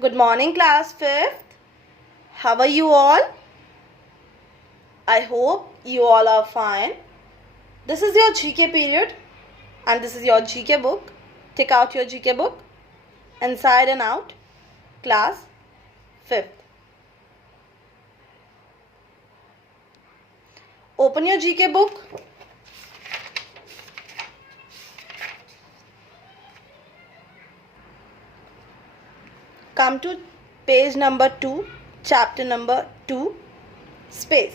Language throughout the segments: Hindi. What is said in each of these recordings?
Good morning, class 5th. How are you all? I hope you all are fine. This is your GK period and this is your GK book. Take out your GK book, inside and out, class 5th. Open your GK book. Come to page number 2, chapter number 2, space.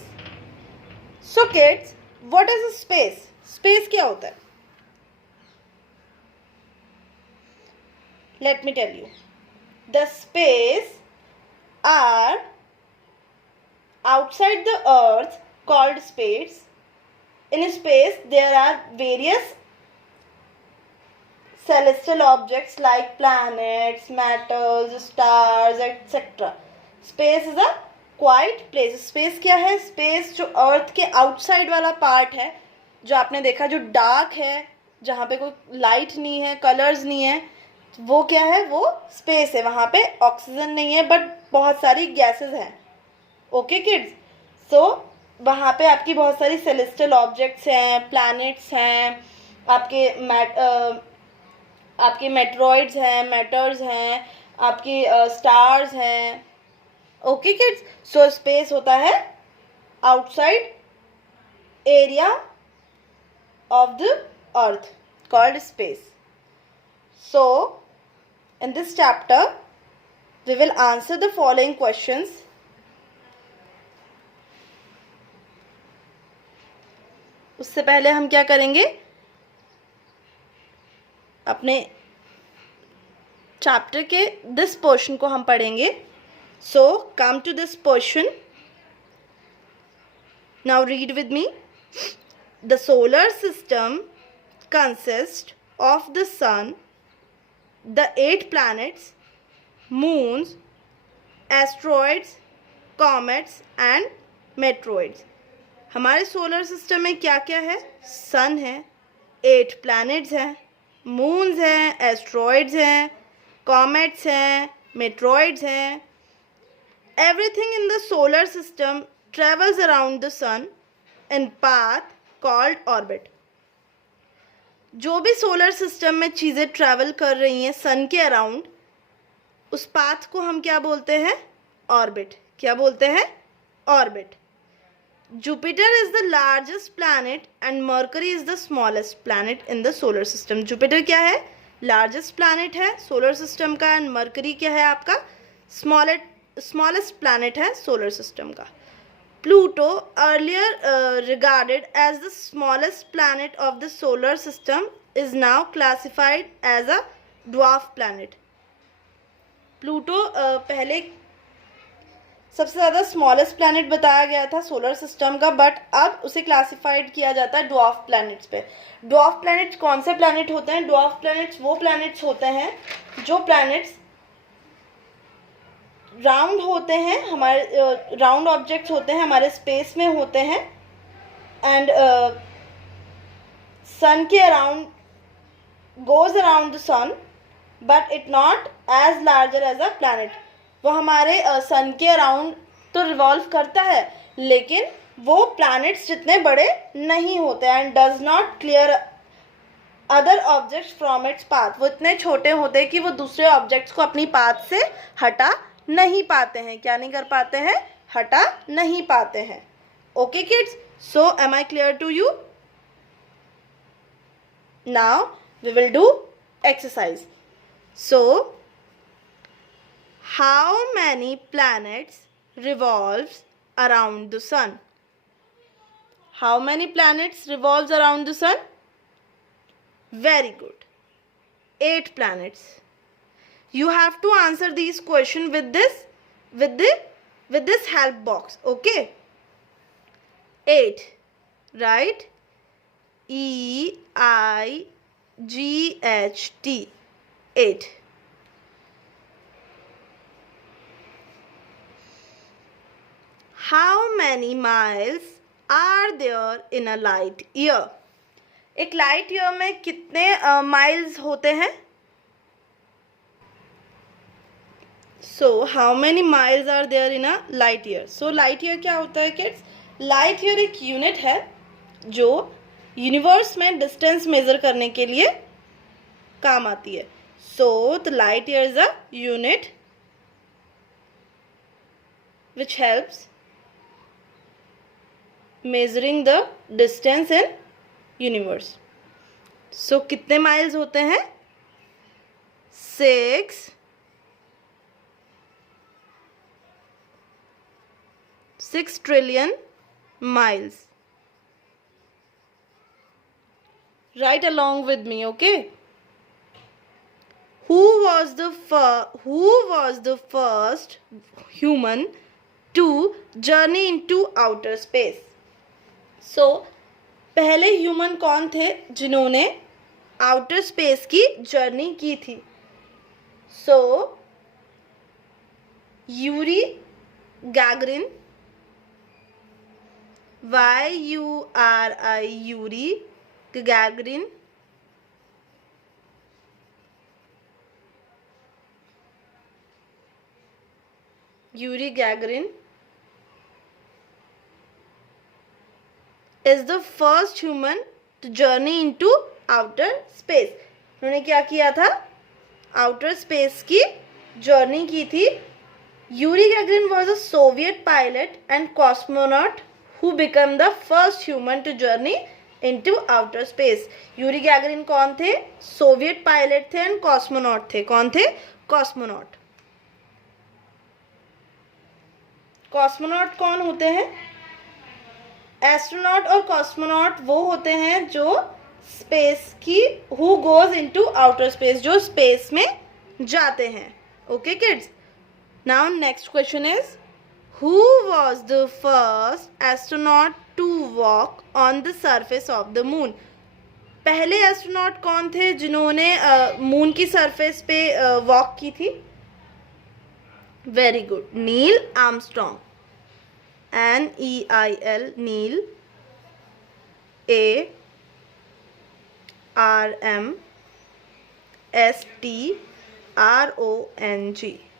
So kids, what is a space? Space क्या होता है? Let me tell you. The space are outside the earth called space. In space there are various celestial objects like planets, metals, stars, etc. Space is a quiet place. Space क्या है? Space जो अर्थ के आउटसाइड वाला पार्ट है, जो आपने देखा जो डार्क है, जहाँ पे कोई लाइट नहीं है, कलर्स नहीं है, वो क्या है? वो स्पेस है. वहाँ पे ऑक्सीजन नहीं है बट बहुत सारी गैसेस हैं. ओके किड्स, सो वहाँ पे आपकी बहुत सारी सेलेस्टियल ऑब्जेक्ट्स हैं, प्लैनेट्स हैं, आपके मेट्रॉइड्स हैं, मैटर्स हैं, आपकी स्टार्स हैं. ओके किड्स, सो स्पेस होता है outside area of the earth called space. So in this chapter we will answer the following questions. उससे पहले हम क्या करेंगे? अपने चैप्टर के दिस पोर्शन को हम पढ़ेंगे. So come to this portion. Now read with me. The solar system consist of the sun, the 8 planets, moons, asteroids, comets and meteoroids. हमारे सोलर सिस्टम में क्या क्या है? सन है, 8 प्लैनेट्स हैं, मून्स हैं, एस्ट्रॉइड्स हैं, कॉमेट्स हैं, मेट्रॉइड्स हैं. Everything in the solar system travels around the sun in path called orbit. जो भी सोलर सिस्टम में चीज़ें ट्रैवल कर रही हैं सन के अराउंड, उस पाथ को हम क्या बोलते हैं? ऑर्बिट. क्या बोलते हैं? Orbit. Jupiter is the largest planet and mercury is the smallest planet in the solar system. Jupiter क्या है? लार्जेस्ट प्लैनेट है सोलर सिस्टम का, एंड मर्करी क्या है? आपका स्मॉलेस्ट प्लैनेट है सोलर सिस्टम का. Pluto, earlier regarded as the smallest planet of the solar system, is now classified as a dwarf planet. Pluto पहले सबसे ज़्यादा स्मॉलेस्ट प्लैनेट बताया गया था सोलर सिस्टम का, बट अब उसे क्लासिफाइड किया जाता है ड्वार्फ प्लैनेट्स पे. ड्वार्फ प्लैनेट्स कौन से प्लैनेट होते हैं? ड्वार्फ प्लैनेट्स वो प्लैनेट्स होते हैं जो प्लैनेट्स राउंड होते हैं, हमारे राउंड ऑब्जेक्ट्स होते हैं, हमारे स्पेस में होते हैं, एंड सन के around goes around the sun, but it not as larger as a planet. वो हमारे सन के अराउंड तो रिवॉल्व करता है, लेकिन वो प्लैनेट्स जितने बड़े नहीं होते, and does not clear other objects from its path. वो इतने छोटे होते हैं कि वो दूसरे ऑब्जेक्ट्स को अपनी पाथ से हटा नहीं पाते हैं. क्या नहीं कर पाते हैं? हटा नहीं पाते हैं. Okay kids, so am I clear to you? Now we will do exercise. So how many planets revolves around the sun? How many planets revolves around the sun? Very good, 8 planets. You have to answer these questions with this help box. Okay, 8, right? EIGHT, 8. How many miles are there in a light year? एक लाइट ईयर में कितने माइल्स होते हैं? So how many miles are there in a light year? So light year क्या होता है kids? Light year एक यूनिट है जो यूनिवर्स में डिस्टेंस मेजर करने के लिए काम आती है. So the light year is a unit which helps measuring the distance in universe. So कितने माइल्स होते हैं? 6 trillion miles. Write along with me, okay? Who was the first human to journey into outer space? So पहले ह्यूमन कौन थे जिन्होंने आउटर स्पेस की जर्नी की थी? So Yuri Gagarin, YURI, Yuri Gagarin, Yuri Gagarin is the first human to journey into outer space. उन्होंने क्या किया था? आउटर स्पेस की जर्नी की थी. Yuri Gagarin was a Soviet pilot and cosmonaut who became the first human to journey into outer space. Yuri Gagarin कौन थे? सोवियत पायलट थे एंड कॉस्मोनॉट थे. कौन थे? कॉस्मोनॉट. कॉस्मोनॉट कौन होते हैं? एस्ट्रोनॉट और कॉस्मोनॉट वो होते हैं जो स्पेस की who goes into outer space, जो स्पेस में जाते हैं. Okay kids, now next question is who was the first astronaut to walk on the surface of the moon? पहले एस्ट्रोनॉट कौन थे जिन्होंने मून की सरफेस पे वॉक की थी? Very good, Neil Armstrong. NEIL, Neil. ARMSTRONG,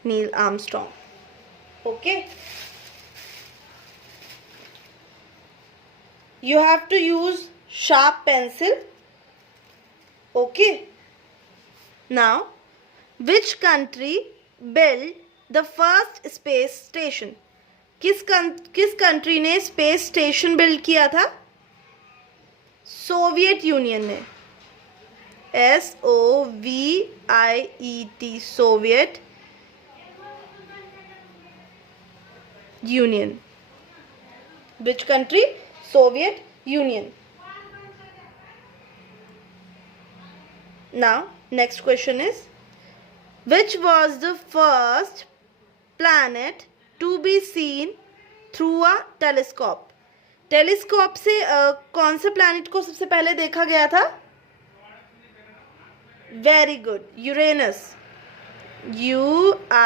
Neil Armstrong. Okay, you have to use sharp pencil. Okay, now which country built the first space station? किस कंट्री ने स्पेस स्टेशन बिल्ड किया था? सोवियत यूनियन ने. SOVIET, Soviet union. Which country? Soviet union. Now next question is which was the first planet to be seen through a telescope? Telescope से कौन से प्लैनेट को सबसे पहले देखा गया था? Very good, Uranus. URANUS,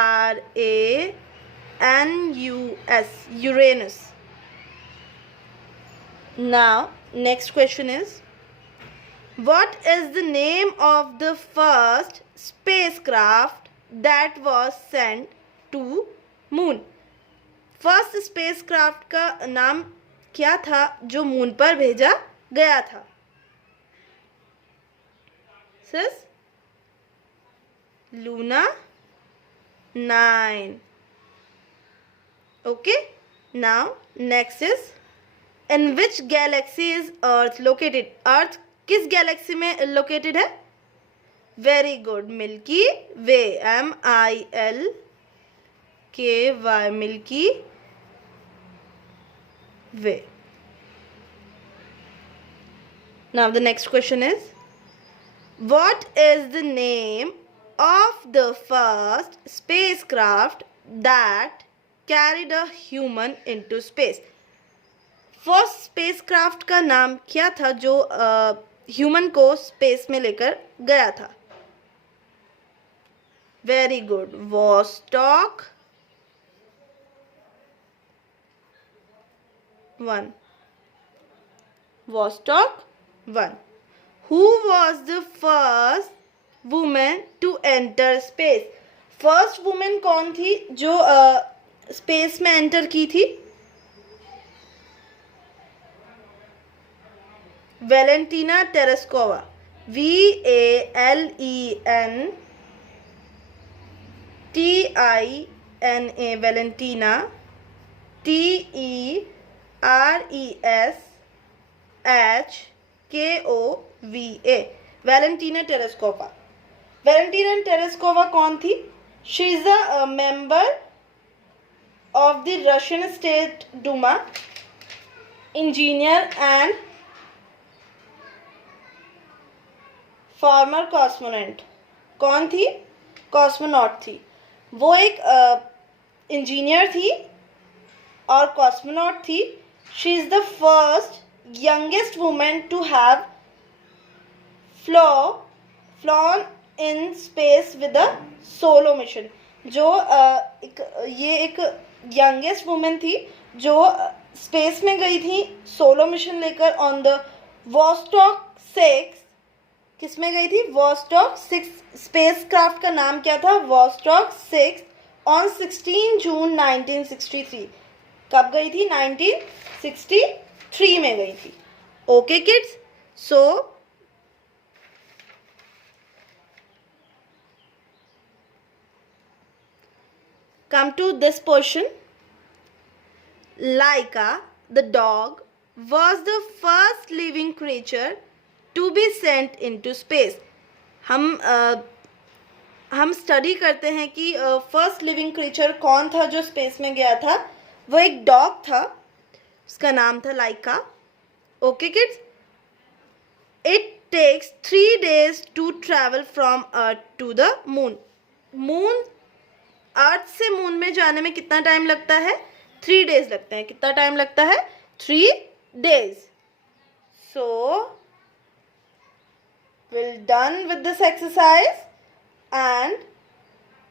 Uranus. Now next question is what is the name of the first spacecraft that was sent to moon? First spacecraft का नाम क्या था जो मून पर भेजा गया था? सिस, Luna 9. Okay, now next is in which galaxy is Earth located? Earth किस गैलेक्सी में लोकेटेड है? Very good, Milky Way. MILKY, Milky Way. Now the next question is what is the name of the first spacecraft that carried a human into space? First spacecraft का नाम क्या था जो ह्यूमन को स्पेस में लेकर गया था? Very good, Vostok 1. Vostok 1. Who was the first woman to enter space? First women कौन थी जो स्पेस में एंटर की थी? Valentina Tereshkova, VALENTINA, Valentina, TERESHKOVA, Valentina Tereshkova. Valentina Tereshkova कौन थी? She is a member of the Russian State Duma, engineer and former cosmonaut. कौन थी? कॉस्मोनॉट थी. वो एक इंजीनियर थी और कॉस्मोनॉट थी. She is the first youngest women to have flown in space with a solo mission. जो ये एक यंगेस्ट वुमेन थी जो स्पेस में गई थी सोलो मिशन लेकर ऑन द वॉस्टॉक 6. किस में गई थी? वॉस्टॉक 6. स्पेस क्राफ्ट का नाम क्या था? वॉस्टॉक 6 ऑन 16 जून 1963. कब गई थी? 1963 में गई थी. Okay kids, so come to this portion. Laika, the dog, was the first living creature to be sent into space. हम स्टडी करते हैं कि फर्स्ट लिविंग क्रीचर कौन था जो स्पेस में गया था. वो एक डॉग था, उसका नाम था Laika. Okay kids, it takes 3 days to travel from Earth to the moon. Earth से मून में जाने में कितना टाइम लगता है? 3 days लगते हैं. कितना टाइम लगता है? 3 days. So we're done with this exercise and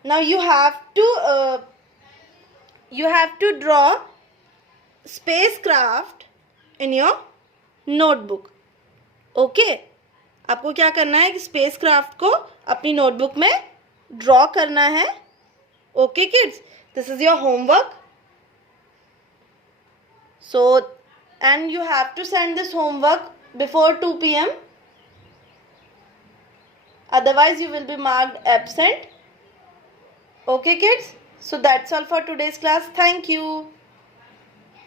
now you have to draw spacecraft in your notebook. Okay? आपको क्या करना है कि स्पेसक्राफ्ट को अपनी नोटबुक में ड्रॉ करना है. Okay kids, this is your homework. So, and you have to send this homework before 2 p.m. Otherwise you will be marked absent. Okay kids, so that's all for today's class. Thank you.